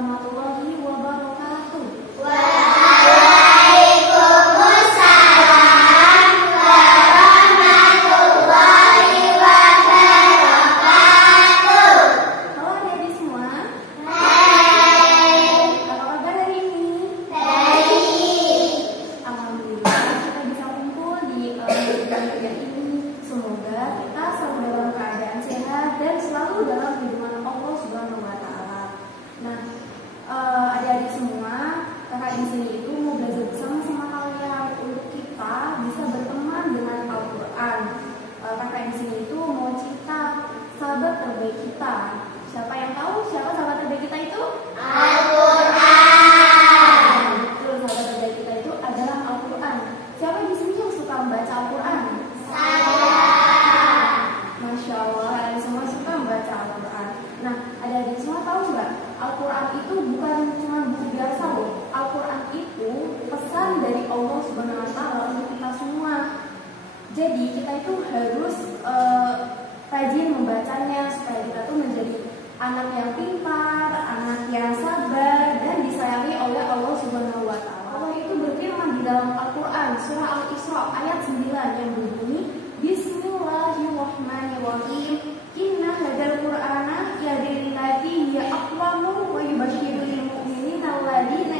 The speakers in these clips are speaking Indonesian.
warahmatullahi wabarakatuh. Waalaikumsalam warahmatullahi wabarakatuh. Halo adik-adik semua. Hai. Apa kabar hari ini? Baik. Alhamdulillah kita bisa kumpul di bulan kuliah ini. Semoga kita selalu dalam keadaan sehat dan selalu dalam lindungan Allah Subhanahu wa taala. Nah, adik-adik semua, kakak di sini itu mau belajar bersama-sama kalian untuk kita bisa berteman dengan Al-Qur'an. Kakak di sini itu mau cerita sahabat terbaik kita. Siapa yang tahu siapa sahabat terbaik kita itu? Al-Quran. Betul, sahabat terbaik kita itu adalah Al-Quran. Siapa di sini yang suka membaca Al-Quran? Saya. Masya Allah, kalian semua suka membaca Al-Quran. Nah, adik-adik semua tahu nggak? Al-Quran itu bukan cuma buku biasa loh. Al-Quran itu pesan dari Allah Subhanahu wa taala untuk kita semua. Jadi kita itu harus rajin membacanya supaya kita tuh menjadi anak yang pintar, anak yang sabar dan disayangi oleh Allah Subhanahu wa taala. Allah itu berfirman di dalam Al-Qur'an surah Al-Isra ayat 9 yang berbunyi Bismillahirrahmanirrahim. Inna hadzal Qur'ana yahdi lillati hiya aqwamu wa yubashshiru lil mu'minina alladziina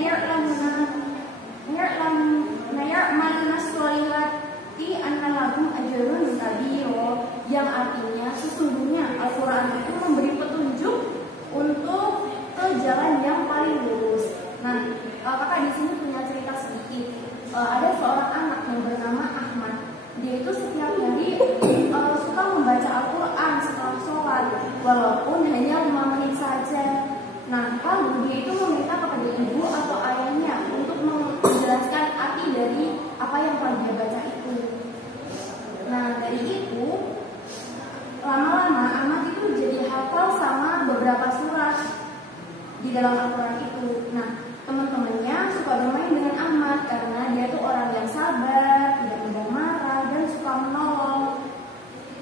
ya'maluna sholihati anna lahum ajrun kabira, yang artinya sesungguhnya Al-Quran itu memberi petunjuk untuk ke jalan yang paling lurus. Nah, kakak di sini punya cerita sedikit. Ada seorang anak yang bernama Ahmad. Dia itu setiap hari suka membaca Al-Quran setelah sholat, walaupun hanya 5 menit saja. Nah, lalu dia itu meminta kepada ibu atau ayahnya untuk menjelaskan arti dari apa yang telah dia baca itu. Nah, dari itu lama-lama Ahmad itu jadi hafal sama beberapa surat di dalam Al-Quran itu. Nah, teman-temannya suka bermain dengan Ahmad karena dia tuh orang yang sabar, tidak mudah marah, dan suka menolong.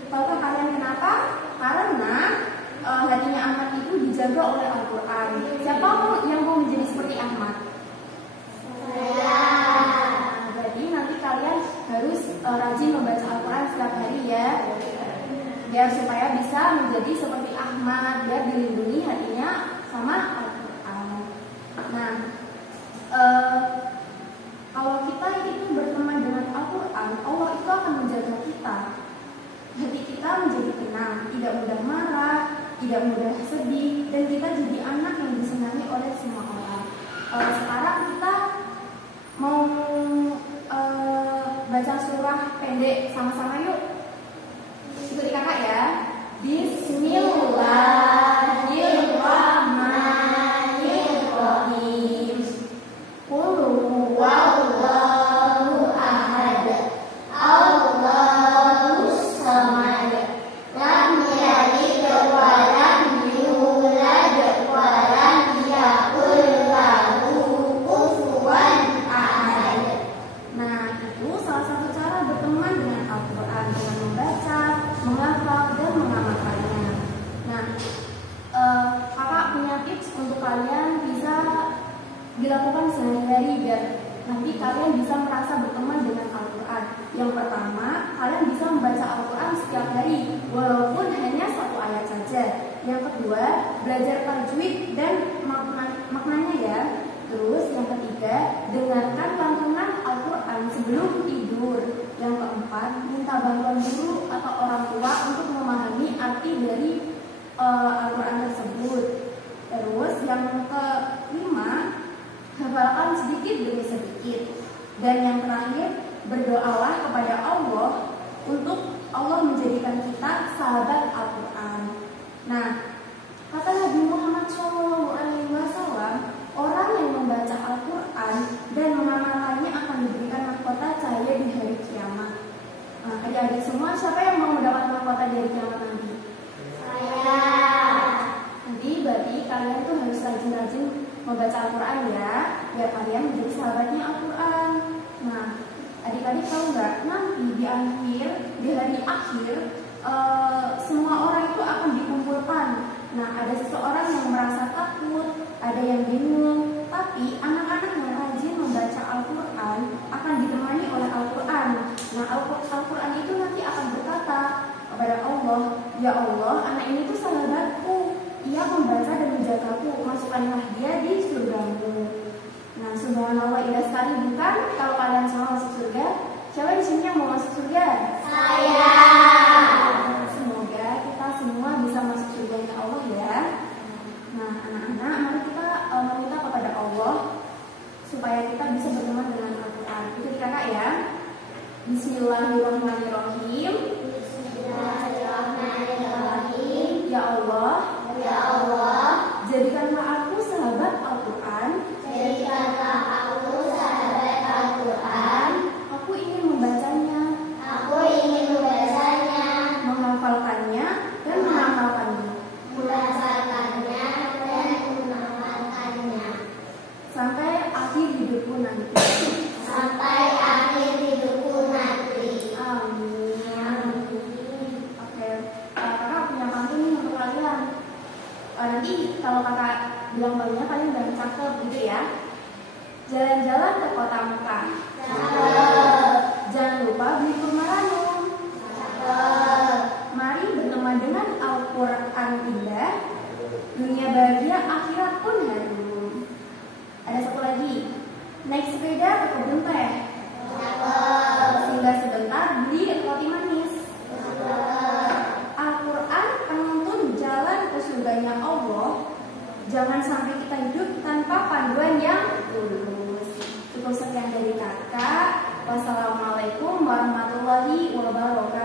Tahukah kalian kenapa? Karena hatinya Ahmad itu dijaga oleh Al-Quran. Siapa yang mau menjadi seperti Ahmad? Saya. Jadi nanti kalian harus rajin membaca Al-Quran setiap hari ya, biar supaya bisa menjadi seperti Ahmad, biar dilindungi hatinya sama Al-Quran. Nah, kalau kita itu berteman dengan Al-Quran, Allah itu akan menjaga kita. Hati kita menjadi tenang, tidak mudah marah, tidak mudah sedih, dan kita jadi anak yang disenangi oleh semua orang. Sekarang kita mau baca surah pendek sama-sama yuk. Ikuti kakak ya. Bismillahirrahmanirrahim. Qul huwallahu ahad, Allahus samad, lam yalid wa lam yulad wa lam yakul lahu kufuwan ahad. Nah, itu salah satu cara berteman dengan Al-Quran, dengan membaca, menghafal, dan mengamalkannya. Nah, kakak punya tips untuk kalian bisa dilakukan sehari-hari biar nanti kalian bisa merasa berteman dengan Al-Quran. Yang pertama, kalian bisa membaca Al-Quran setiap hari, walaupun hanya 1 ayat saja. Yang kedua, belajar tajwid dan maknanya ya. Terus yang ketiga, dengarkan lantunan Al-Quran sebelum tidur. Yang keempat, minta bantuan guru atau orang tua untuk memahami arti dari Al-Quran tersebut. Terus yang kelima, hafalkan sedikit demi sedikit. Dan yang terakhir, berdoalah kepada Allah untuk Allah menjadikan kita sahabat Al-Quran. Nah, kata Nabi Muhammad SAW, orang yang membaca Al-Quran dan mengamalkannya akan diberikan mahkota cahaya di hari kiamat. Nah, adik-adik semua, siapa yang mau mendapat mahkota dari kiamat nanti? Saya. Nanti berarti kalian tuh harus rajin-rajin membaca Al-Quran ya, biar kalian menjadi sahabatnya Al-Quran. Nah, adik-adik tahu nggak? Nanti di hari akhir, semua orang itu akan dikumpulkan. Nah, ada seseorang yang merasa takut, ada yang dia membaca dan menjagaku, masukkanlah dia di surgamu. Nah, subhanallah, indah sekali bukan? Kalau kalian semua masuk surga, siapa di sini yang mau masuk surga? Saya. Semoga kita semua bisa masuk surganya Allah ya. Nah, anak-anak, mari kita meminta kepada Allah supaya kita bisa berteman dengan Al-Quran. Ikuti kakak ya. Bismillahirrahmanirrahim. Bismillahirrahmanirrahim. Ya Allah, Ya Allah, jadikanlah aku sahabat Al-Quran. jadikanlah aku sahabat Al-Quran. Aku ingin membacanya, Aku ingin membacanya, menghafalkannya, dan mengamalkannya merasakannya, dan mengamalkannya sampai akhir hidupku nanti. sampai akhir hidupku nanti. Amin. Oke, kakak punya pantun nih untuk kalian. Nanti kalau kakak bilang barunya kalian bilang cakep gitu ya. Jalan-jalan ke kota Mekah. Cakep, Jangan lupa beli kurma ranum. cakep. Mari berteman dengan Al-Quran indah. Dunia bahagia, akhirat pun harum. Ada satu lagi. Naik sepeda ke kebun teh. Cakep, Singgah sebentar beli roti manis. cakep. Al-Quran penuntun jalan ke surganya Allah. Jangan sampai kita hidup tanpa panduan yang lurus. Cukup sekian dari kakak. Wassalamualaikum warahmatullahi wabarakatuh.